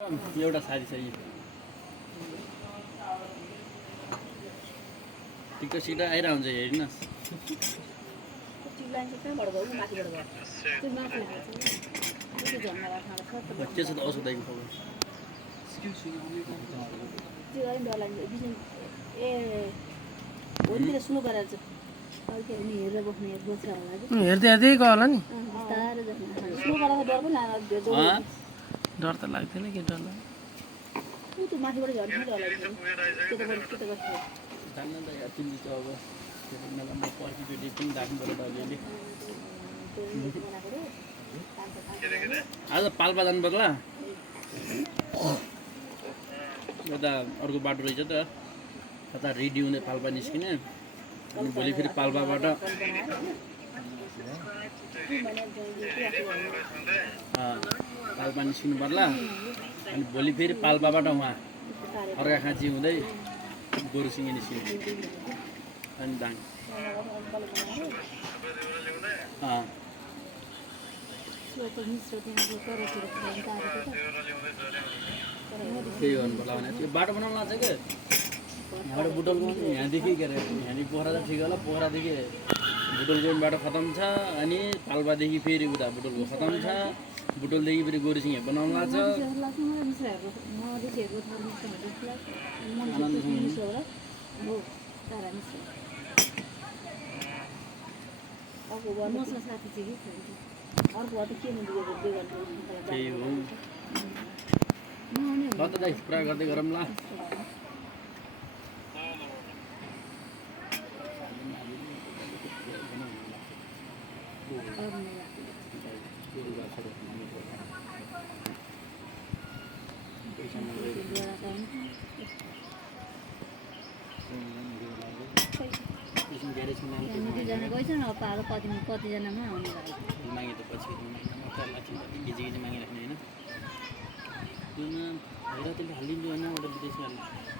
एउटा साथी छ यी टिकटक सिट आइरह हुन्छ हेर्नुहोस् के छ त औषध दाइको खबर हेर्दै हेर्दै गयो होला नि डर त लाग्दैन के डर जान्न त यार तिमीले त अब मेलामा पर्खिपेटी पनि राख्नु पर्यो अलिअलि आज पाल्पा जानु पर्ला यता अर्को बाटो रहेछ त कता रेडी हुँदै पाल्पा निस्किने अनि भोलि फेरि पाल्पाबाट पाल्पा निस्किनु पर्ला अनि भोलि फेरि पाल्पाबाट उहाँ अर्घाखाँची हुँदै गोरुसिङे निस्किने अनि दाङ त्यही गर्नु पर्ला भने त्यो बाटो बनाउनु लाग्छ क्या यहाँबाट बुटोलको यहाँदेखि के अरे यहाँदेखि पोखरा त ठिक होला पोखरादेखि बुटोलको बाटो खतम छ अनि पाल्पादेखि फेरि उता बुटोलको खतम छ बुटोलदेखि फेरि गोरुसिङ बनाउनु लाग्छ त्यही हो ल त दाइ पुरा गर्दै गरौँ ल कतिजनामा आउने मागे त पछि गिजी मागिराख्ने होइन त्यसले हालिदिन्छ होइन एउटा विदेशी हाल्नु